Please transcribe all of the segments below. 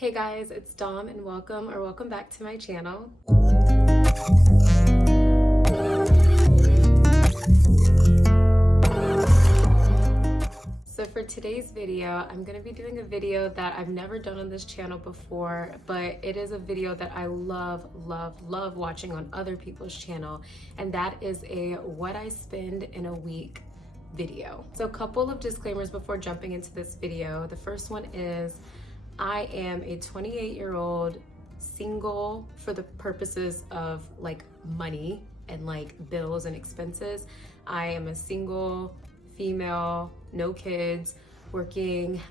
Hey guys, it's Dom and welcome back to my channel. So for today's video, I'm going to be doing a video that I've never done on this channel before, but it is a video that I love watching on other people's channel, and that is a what I spend in a week video. So a couple of disclaimers before jumping into this video. The first one is I am a 28-year-old single for the purposes of like money and like bills and expenses. I am a single female, no kids, working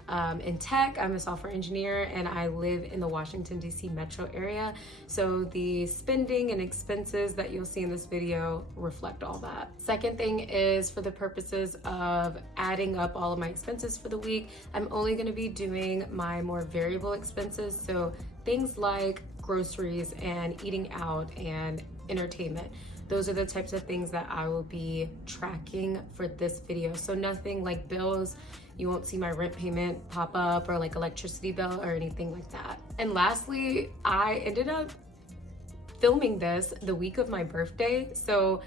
in tech. I'm a software engineer and I live in the Washington, D.C. metro area. So the spending and expenses that you'll see in this video reflect all that. Second thing is, for the purposes of adding up all of my expenses for the week, I'm only gonna be doing my more variable expenses. So things like groceries and eating out and entertainment. Those are the types of things that I will be tracking for this video. So nothing like bills. You won't see my rent payment pop up or like electricity bill or anything like that. And lastly, I ended up filming this the week of my birthday. So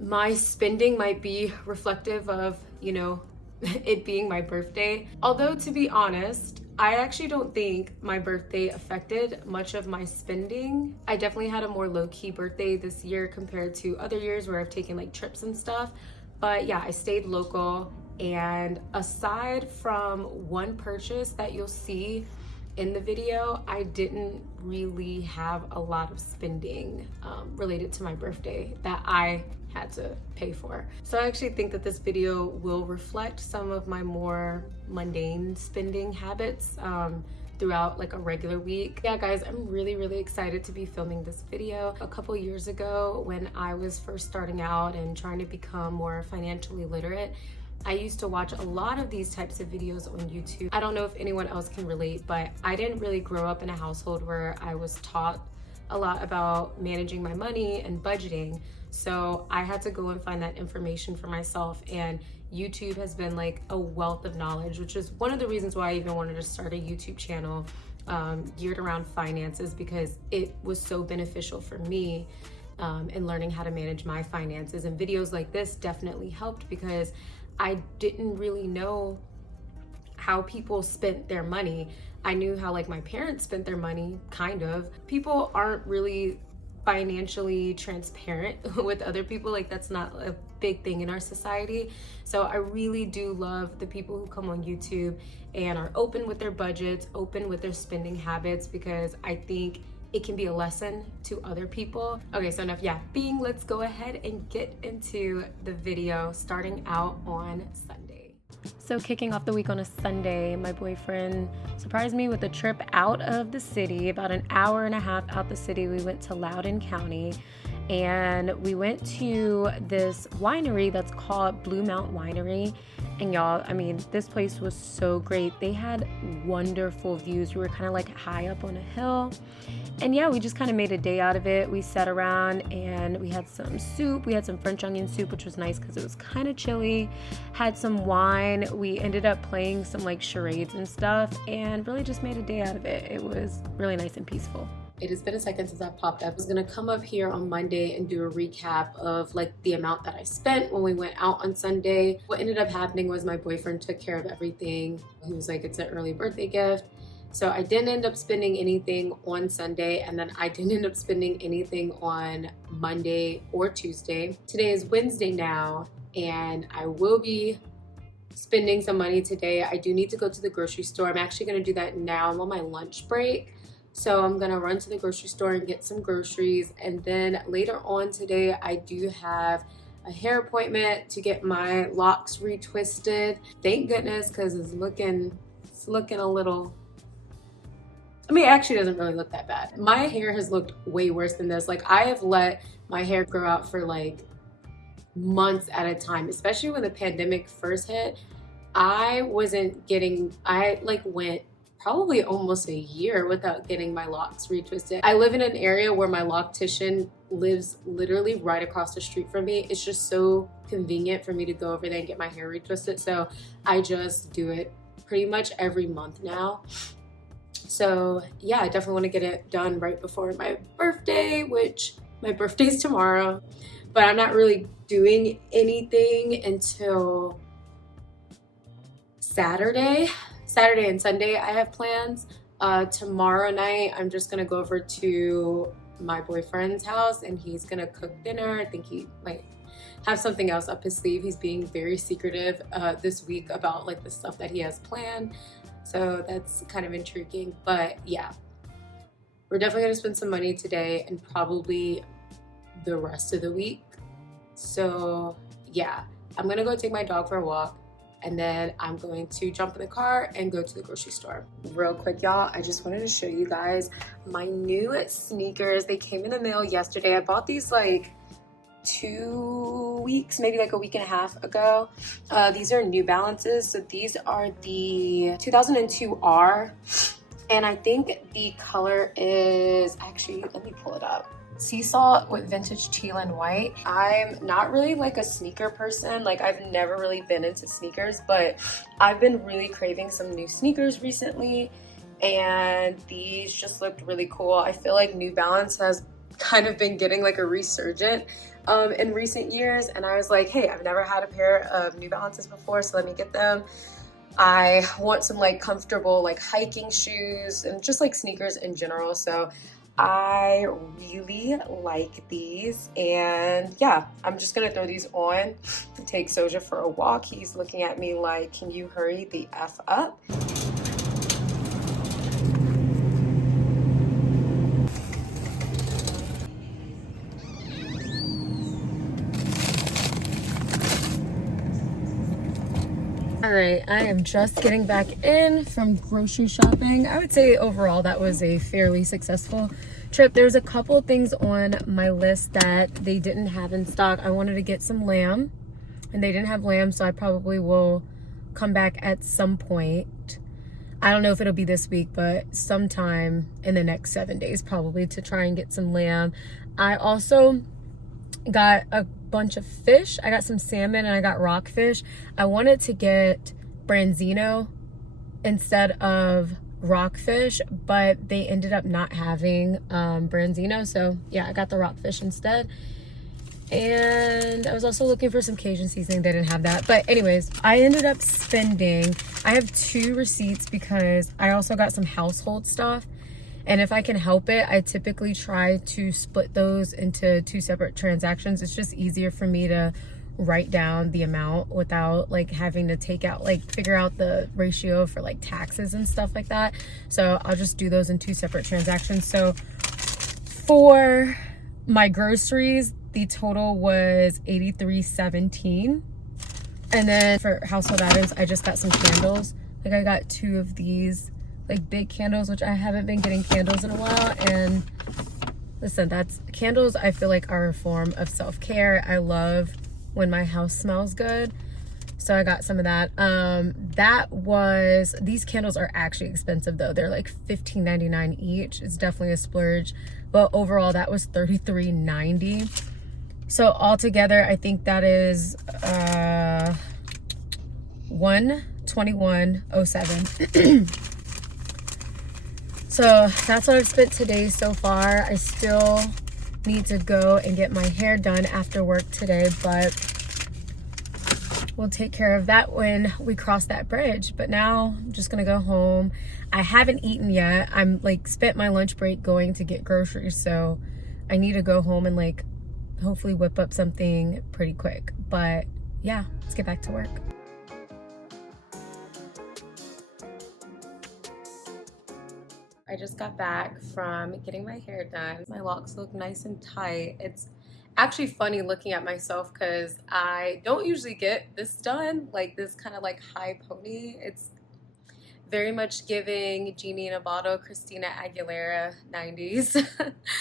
my spending might be reflective of, you know, it being my birthday. Although to be honest, I actually don't think my birthday affected much of my spending. I definitely had a more low-key birthday this year compared to other years where I've taken like trips and stuff. But yeah, I stayed local. And aside from one purchase that you'll see in the video, I didn't really have a lot of spending related to my birthday that I had to pay for. So I actually think that this video will reflect some of my more mundane spending habits throughout like a regular week. Yeah guys, I'm really excited to be filming this video. A couple years ago, when I was first starting out and trying to become more financially literate, I used to watch a lot of these types of videos on YouTube. I don't know if anyone else can relate, but I didn't really grow up in a household where I was taught a lot about managing my money and budgeting. So I had to go and find that information for myself, and YouTube has been like a wealth of knowledge, which is one of the reasons why I even wanted to start a YouTube channel geared around finances, because it was so beneficial for me in learning how to manage my finances. And videos like this definitely helped because I didn't really know how people spent their money. I knew how like my parents spent their money, kind of. People aren't really financially transparent with other people. Like that's not a big thing in our society. So I really do love the people who come on YouTube and are open with their budgets, open with their spending habits, because I think it can be a lesson to other people. Okay, so enough yapping. Let's go ahead and get into the video, starting out on Sunday. So kicking off the week on a Sunday, my boyfriend surprised me with a trip out of the city. About an hour and a half out the city, we went to Loudoun County, and we went to this winery that's called Blue Mount Winery. And y'all, I mean, this place was so great. They had wonderful views. We were kind of like high up on a hill. And yeah, we just kind of made a day out of it. We sat around and we had some soup. We had some French onion soup, which was nice because it was kind of chilly. Had some wine. We ended up playing some like charades and stuff and really just made a day out of it. It was really nice and peaceful. It has been a second since I've popped up. I was gonna come up here on Monday and do a recap of like the amount that I spent when we went out on Sunday. What ended up happening was my boyfriend took care of everything. He was like, it's an early birthday gift. So I didn't end up spending anything on Sunday, and then I didn't end up spending anything on Monday or Tuesday. Today is Wednesday now, and I will be spending some money today. I do need to go to the grocery store. I'm actually gonna do that now. I'm on my lunch break. So I'm gonna run to the grocery store and get some groceries. And then later on today, I do have a hair appointment to get my locks retwisted. Thank goodness, because it's looking a little, I mean, it actually doesn't really look that bad. My hair has looked way worse than this. Like I have let my hair grow out for like months at a time, especially when the pandemic first hit. I like went probably almost a year without getting my locks retwisted. I live in an area where my loctician lives literally right across the street from me. It's just so convenient for me to go over there and get my hair retwisted. So I just do it pretty much every month now. So yeah, I definitely want to get it done right before my birthday, which my birthday's tomorrow, but I'm not really doing anything until Saturday. Saturday and Sunday I have plans. Tomorrow night I'm just gonna go over to my boyfriend's house and he's gonna cook dinner. I think he might have something else up his sleeve. He's being very secretive this week about like the stuff that he has planned. So that's kind of intriguing, but yeah, we're definitely gonna spend some money today and probably the rest of the week. So yeah, I'm gonna go take my dog for a walk and then I'm going to jump in the car and go to the grocery store. Real quick, y'all, I just wanted to show you guys my new sneakers. They came in the mail yesterday. I bought these like 2 weeks, maybe like a week and a half ago. These are New Balances. So these are the 2002 R. And I think the color is, actually, let me pull it up. Sea salt with vintage teal and white. I'm not really like a sneaker person. Like I've never really been into sneakers, but I've been really craving some new sneakers recently. And these just looked really cool. I feel like New Balance has kind of been getting like a resurgent in recent years. And I was like, hey, I've never had a pair of New Balances before, so let me get them. I want some like comfortable like hiking shoes and just like sneakers in general. So I really like these, and yeah, I'm just gonna throw these on to take Soja for a walk. He's looking at me like, can you hurry the F up? All right, I am just getting back in from grocery shopping. I would say overall that was a fairly successful trip. There's a couple of things on my list that they didn't have in stock. I wanted to get some lamb and they didn't have lamb, so I probably will come back at some point. I don't know if it'll be this week, but sometime in the next 7 days probably, to try and get some lamb. I also got a bunch of fish. I got some salmon and I got rockfish. I wanted to get branzino instead of rockfish, but they ended up not having branzino, so yeah, I got the rockfish instead. And I was also looking for some Cajun seasoning. They didn't have that, but anyways, I ended up spending, I have 2 receipts because I also got some household stuff. And if I can help it, I typically try to split those into 2 separate transactions. It's just easier for me to write down the amount without like having to take out, like figure out the ratio for like taxes and stuff like that. So I'll just do those in 2 separate transactions. So for my groceries, the total was $83.17. And then for household items, I just got some candles. Like I got 2 of these like big candles, which I haven't been getting candles in a while. And listen, candles I feel like are a form of self-care. I love when my house smells good, so I got some of that. These candles are actually expensive though. They're like $15.99 each. It's definitely a splurge, but overall that was $33.90. So altogether I think that is $121.07. So that's what I've spent today so far. I still need to go and get my hair done after work today, but we'll take care of that when we cross that bridge. But now I'm just gonna go home. I haven't eaten yet. I'm like spent my lunch break going to get groceries, so I need to go home and like hopefully whip up something pretty quick. But yeah, let's get back to work. I just got back from getting my hair done. My locks look nice and tight. It's actually funny looking at myself because I don't usually get this done, like this kind of like high pony. It's very much giving Genie in a Bottle, Christina Aguilera 90s.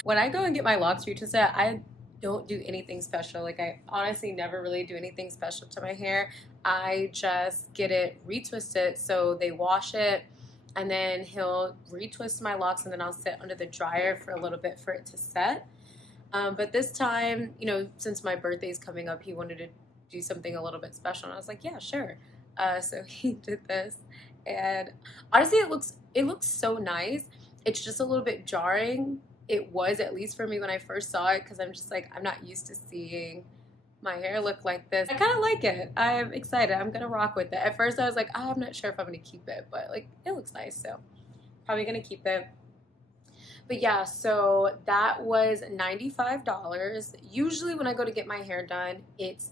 When I go and get my locks retwisted, I don't do anything special. Like I honestly never really do anything special to my hair. I just get it retwisted, so they wash it, and then he'll retwist my locks, and then I'll sit under the dryer for a little bit for it to set. But this time, you know, since my birthday is coming up, he wanted to do something a little bit special, and I was like, yeah, sure. So he did this, and honestly it looks so nice. It's just a little bit jarring. It was, at least for me when I first saw it, because I'm just like, I'm not used to seeing my hair look like this. I kind of like it. I'm excited. I'm gonna rock with it. At first I was like, oh, I'm not sure if I'm gonna keep it, but like it looks nice, so probably gonna keep it. But yeah, so that was $95. Usually when I go to get my hair done, it's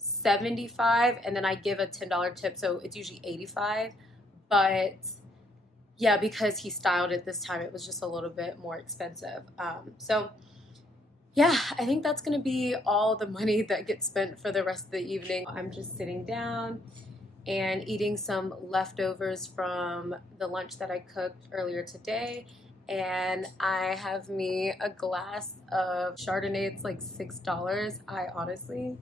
$75 and then I give a $10 tip, so it's usually $85. But yeah, because he styled it this time, it was just a little bit more expensive. So yeah, I think that's gonna be all the money that gets spent for the rest of the evening. I'm just sitting down and eating some leftovers from the lunch that I cooked earlier today. And I have me a glass of Chardonnay. It's like $6. I honestly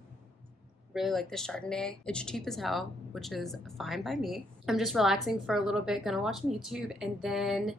really like this Chardonnay. It's cheap as hell, which is fine by me. I'm just relaxing for a little bit, gonna watch some YouTube, and then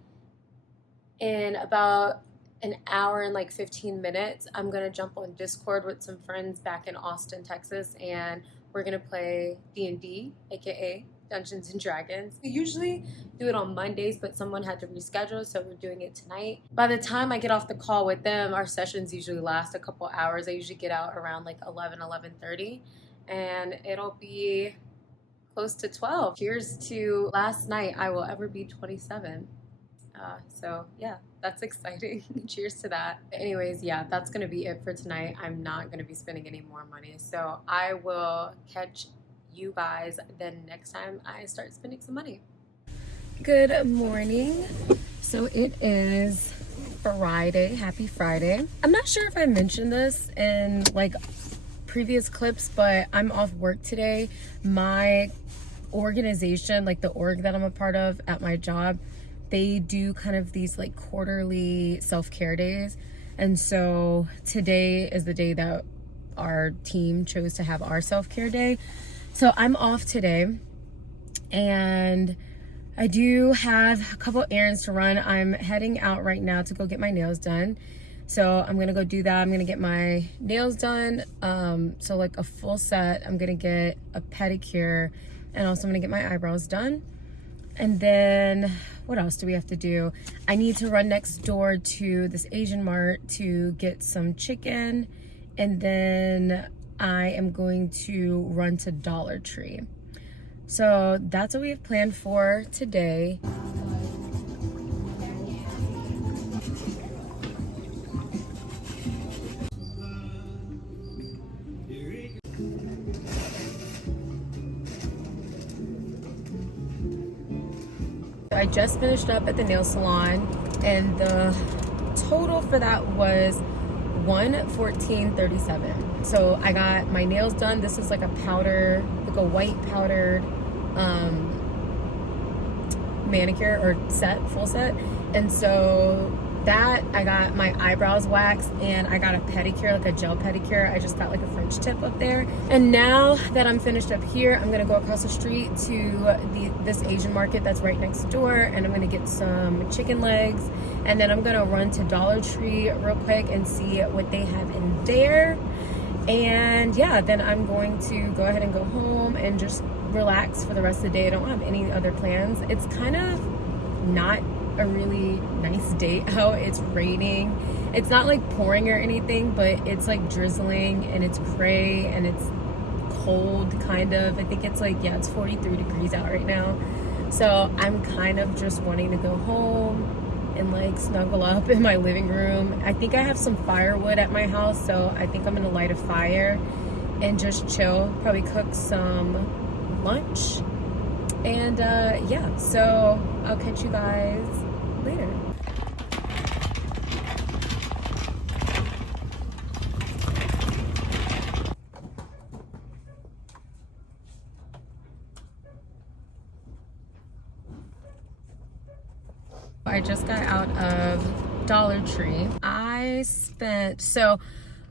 in about an hour and like 15 minutes, I'm gonna jump on Discord with some friends back in Austin, Texas, and we're gonna play D&D, aka Dungeons and Dragons. We usually do it on Mondays, but someone had to reschedule, so we're doing it tonight. By the time I get off the call with them, our sessions usually last a couple hours. I usually get out around like 11:30, and it'll be close to 12. Cheers to last night I will ever be 27. So yeah, that's exciting. Cheers to that. Anyways, yeah, that's gonna be it for tonight. I'm not gonna be spending any more money, so I will catch you guys then next time I start spending some money. Good morning. So it is Friday. Happy Friday. I'm not sure if I mentioned this in like previous clips, but I'm off work today. My organization, like the org that I'm a part of at my job, they do kind of these like quarterly self-care days, and so today is the day that our team chose to have our self-care day. So I'm off today, and I do have a couple errands to run. I'm heading out right now to go get my nails done, so I'm gonna go do that. I'm gonna get my nails done, so like a full set. I'm gonna get a pedicure, and also I'm gonna get my eyebrows done. And then what else do we have to do? I need to run next door to this Asian Mart to get some chicken, and then I am going to run to Dollar Tree. So that's what we have planned for today. I just finished up at the nail salon, and the total for that was $114.37. So I got my nails done. This is like a powder, like a white powdered manicure or set, full set. And so that, I got my eyebrows waxed, and I got a pedicure, like a gel pedicure. I just got like a French tip up there. And now that I'm finished up here, I'm gonna go across the street to this Asian market that's right next door, and I'm gonna get some chicken legs, and then I'm gonna run to Dollar Tree real quick and see what they have in there. And yeah, then I'm going to go ahead and go home and just relax for the rest of the day. I don't have any other plans. It's kind of not a really nice day out. It's raining. It's not like pouring or anything, but it's like drizzling, and it's gray, and it's cold kind of. I think it's like, yeah, it's 43 degrees out right now. So I'm kind of just wanting to go home and like snuggle up in my living room. I think I have some firewood at my house, so I think I'm gonna light a fire and just chill, probably cook some lunch. And yeah, so I'll catch you guys later. I just got out of Dollar Tree. I spent,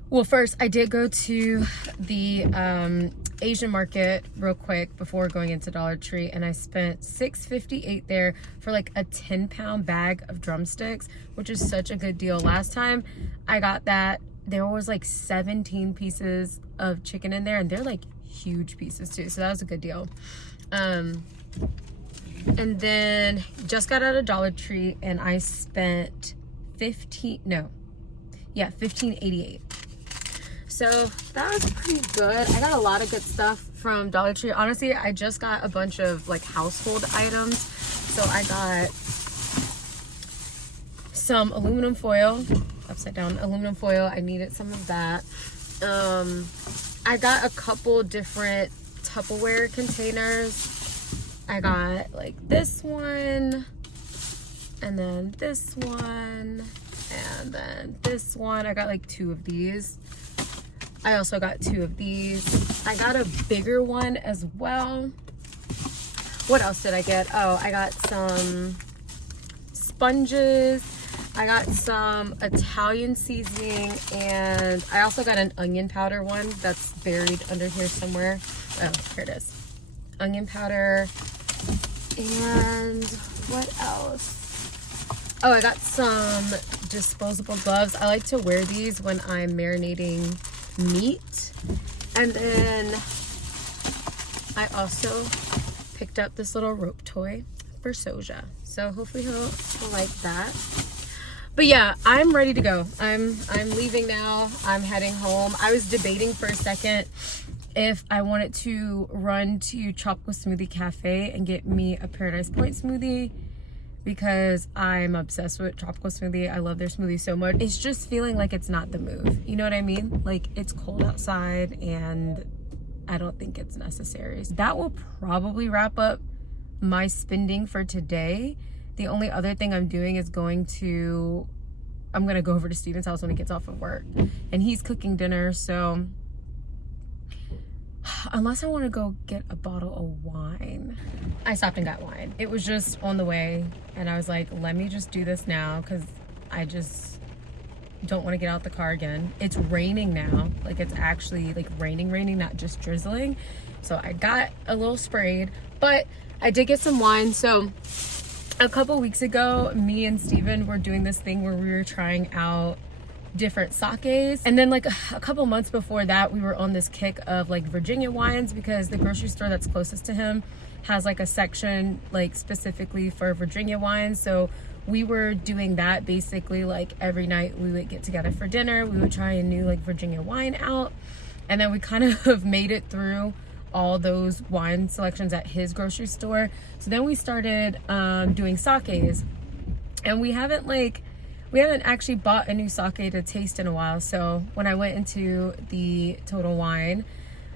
well, first I did go to the Asian market real quick before going into Dollar Tree, and I spent $6.58 there for like a 10-pound bag of drumsticks, which is such a good deal. Last time I got that, there was like 17 pieces of chicken in there, and they're like huge pieces too, so that was a good deal. And then just got out of Dollar Tree and I spent $15.88. So that was pretty good. I got a lot of good stuff from Dollar Tree. Honestly, I just got a bunch of like household items. So I got some aluminum foil, upside down aluminum foil. I needed some of that. I got a couple different Tupperware containers. I got like this one, and then this one, and then this one. I got like 2 of these. I also got 2 of these. I got a bigger one as well. What else did I get? Oh, I got some sponges. I got some Italian seasoning, and I also got an onion powder one that's buried under here somewhere. Oh, here it is. Onion powder. And what else? Oh, I got some disposable gloves. I like to wear these when I'm marinating meat. And then I also picked up this little rope toy for Soja. So hopefully he'll like that. But yeah, I'm ready to go. I'm leaving now. I'm heading home. I was debating for a second if I wanted to run to Tropical Smoothie Cafe and get me a Paradise Point smoothie, because I'm obsessed with Tropical Smoothie. I love their smoothie so much. It's just feeling like it's not the move. You know what I mean? Like, it's cold outside and I don't think it's necessary. That will probably wrap up my spending for today. The only other thing I'm doing is I'm gonna go over to Steven's house when he gets off of work, and he's cooking dinner. So unless I want to go get a bottle of wine, I stopped and got wine. It was just on the way, and I was like, let me just do this now, because I just don't want to get out the car again. It's raining now. Like, it's actually like raining, not just drizzling. So I got a little sprayed, but I did get some wine. So a couple weeks ago, me and Steven were doing this thing where we were trying out different sakes, and then like a couple months before that, we were on this kick of like Virginia wines, because the grocery store that's closest to him has like a section like specifically for Virginia wines. So we were doing that basically. Like, every night we would get together for dinner, we would try a new like Virginia wine out, and then we kind of made it through all those wine selections at his grocery store. So then we started doing sakes, and we haven't actually bought a new sake to taste in a while. So when I went into the Total Wine,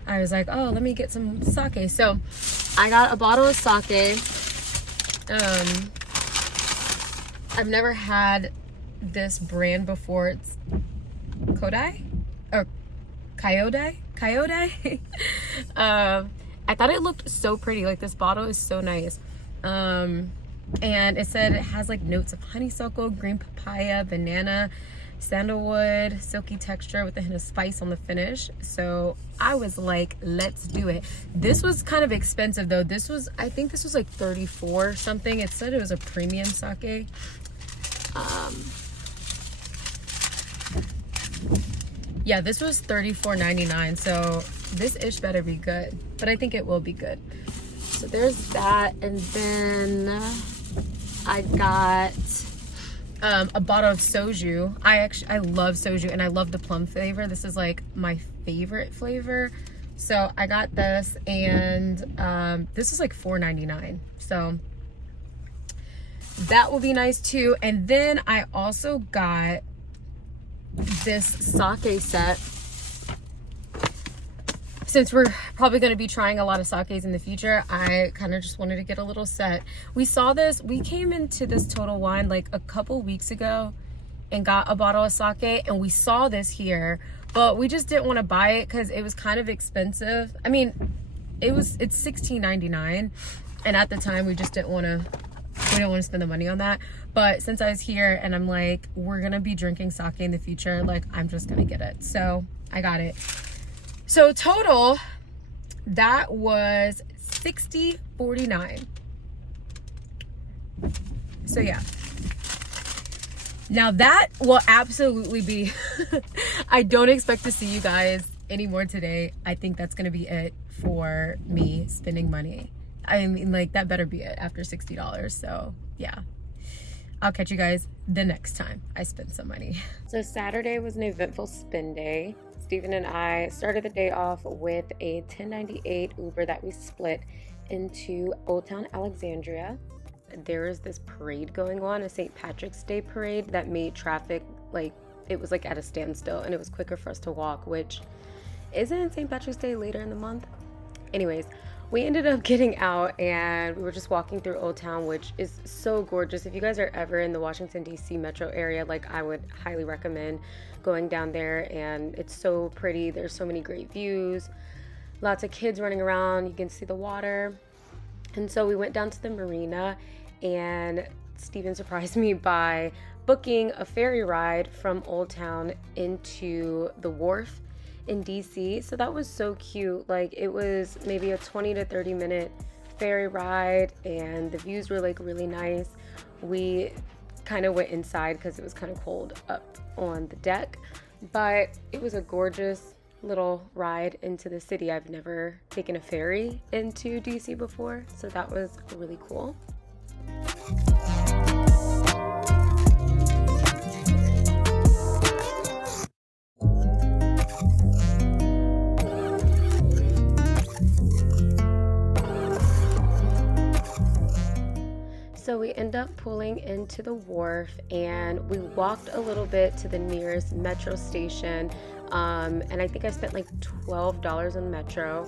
I was like, oh, let me get some sake. So I got a bottle of sake. I've never had this brand before. It's Kodai or Coyote. I thought it looked so pretty. Like, this bottle is so nice. And it said it has like notes of honeysuckle, green papaya, banana, sandalwood, silky texture with a hint of spice on the finish. So I was like, let's do it. This was kind of expensive though. I think this was like 34 something. It said it was a premium sake. Yeah, this was $34.99. So this ish better be good, but I think it will be good. So there's that. And then I got a bottle of soju. I love soju, and I love the plum flavor. This is like my favorite flavor. So I got this, and this is like $4.99. So that will be nice too. And then I also got this sake set. Since we're probably going to be trying a lot of sakes in the future, I kind of just wanted to get a little set. We came into this Total Wine like a couple weeks ago and got a bottle of sake, and we saw this here, but we just didn't want to buy it because it was kind of expensive. I mean, it's $16.99, and at the time we didn't want to spend the money on that. But since I was here and I'm like, we're going to be drinking sake in the future, like, I'm just going to get it. So I got it. So total, that was $60.49. So yeah. Now that will absolutely be, I don't expect to see you guys anymore today. I think that's going to be it for me spending money. I mean, like, that better be it after $60. So yeah, I'll catch you guys the next time I spend some money. So Saturday was an eventful spin day. Steven and I started the day off with a 1098 Uber that we split into Old Town Alexandria. There was this parade going on, a St. Patrick's Day parade that made traffic, like, it was like at a standstill, and it was quicker for us to walk, which isn't St. Patrick's Day later in the month? Anyways, we ended up getting out and we were just walking through Old Town, which is so gorgeous. If you guys are ever in the Washington, D.C. metro area, like, I would highly recommend going down there, and it's so pretty. There's so many great views, lots of kids running around, you can see the water. And so we went down to the marina, and Steven surprised me by booking a ferry ride from Old Town into the wharf in DC. So that was so cute. Like, it was maybe a 20 to 30 minute ferry ride, and the views were like really nice. We kind of went inside because it was kind of cold up on the deck, but it was a gorgeous little ride into the city. I've never taken a ferry into DC before, so that was really cool. So we end up pulling into the wharf, and we walked a little bit to the nearest metro station, and I think I spent like $12 on the metro.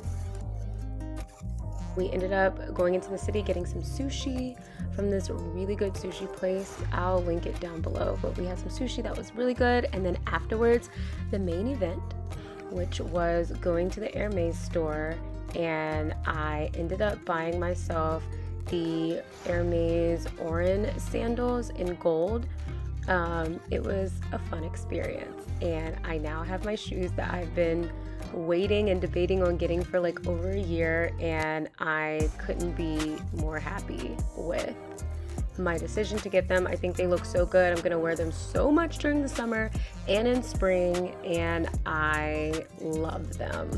We ended up going into the city, getting some sushi from this really good sushi place. I'll link it down below, but we had some sushi that was really good. And then afterwards, the main event, which was going to the Hermes store, and I ended up buying myself the Hermes Orin sandals in gold. It was a fun experience, and I now have my shoes that I've been waiting and debating on getting for like over a year, and I couldn't be more happy with my decision to get them. I think they look so good. I'm gonna wear them so much during the summer and in spring, and I love them.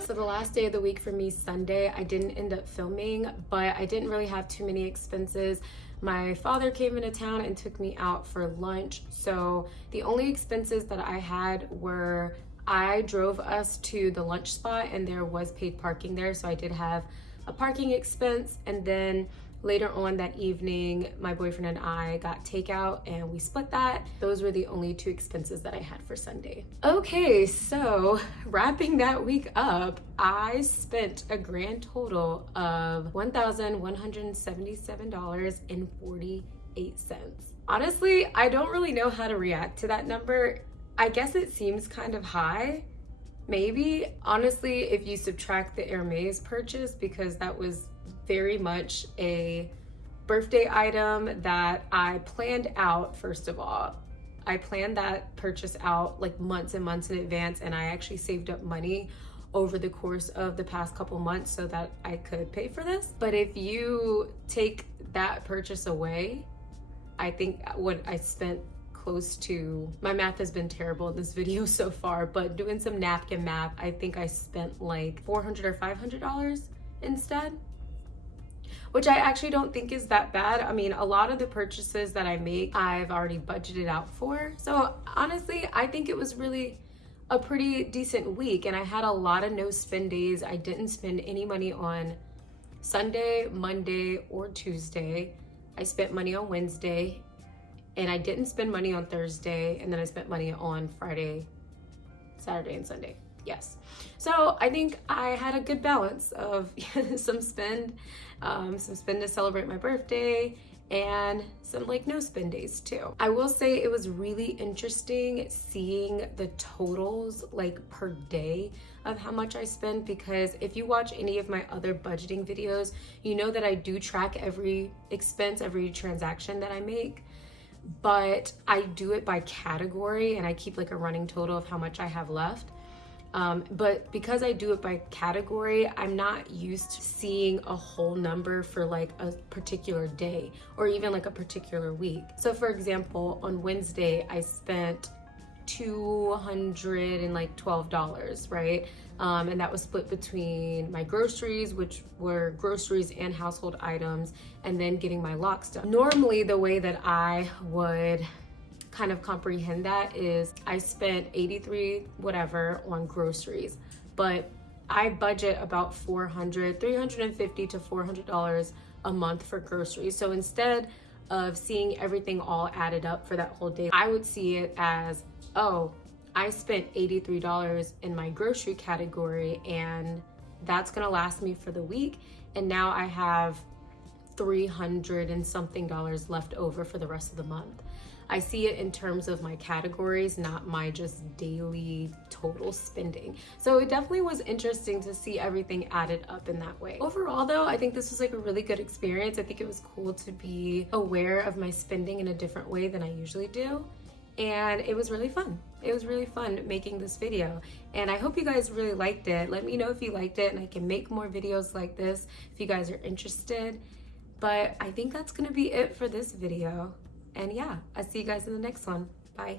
So the last day of the week for me, Sunday, I didn't end up filming, but I didn't really have too many expenses. My father came into town and took me out for lunch. So the only expenses that I had were, I drove us to the lunch spot, and there was paid parking there. So I did have a parking expense. And then later on that evening, my boyfriend and I got takeout and we split that. Those were the only two expenses that I had for Sunday. Okay, so wrapping that week up, I spent a grand total of $1,177.48. Honestly, I don't really know how to react to that number. I guess it seems kind of high, maybe. Honestly, if you subtract the Hermes purchase, because that was very much a birthday item that I planned out. First of all, I planned that purchase out like months and months in advance, and I actually saved up money over the course of the past couple months so that I could pay for this. But if you take that purchase away, I think what I spent close to, my math has been terrible in this video so far, but doing some napkin math, I think I spent like $400 or $500 instead, which I actually don't think is that bad. I mean, a lot of the purchases that I make, I've already budgeted out for. So honestly, I think it was really a pretty decent week, and I had a lot of no spend days. I didn't spend any money on Sunday, Monday, or Tuesday. I spent money on Wednesday, and I didn't spend money on Thursday, and then I spent money on Friday, Saturday, and Sunday. Yes. So I think I had a good balance of some spend to celebrate my birthday, and some like no spend days too. I will say it was really interesting seeing the totals like per day of how much I spend, because if you watch any of my other budgeting videos, you know that I do track every expense, every transaction that I make, but I do it by category, and I keep like a running total of how much I have left. But because I do it by category, I'm not used to seeing a whole number for like a particular day or even like a particular week. So for example, on Wednesday, I spent $212, right? And that was split between my groceries, which were groceries and household items, and then getting my locks done. Normally, the way that I would kind of comprehend that is I spent 83 whatever on groceries, but I budget about $350 to $400 a month for groceries. So instead of seeing everything all added up for that whole day, I would see it as, oh, I spent $83 in my grocery category, and that's gonna last me for the week, and now I have $300 and something left over for the rest of the month. I see it in terms of my categories, not my just daily total spending. So it definitely was interesting to see everything added up in that way. Overall though, I think this was like a really good experience. I think it was cool to be aware of my spending in a different way than I usually do. And it was really fun. It was really fun making this video. And I hope you guys really liked it. Let me know if you liked it, and I can make more videos like this if you guys are interested. But I think that's gonna be it for this video. And yeah, I'll see you guys in the next one. Bye.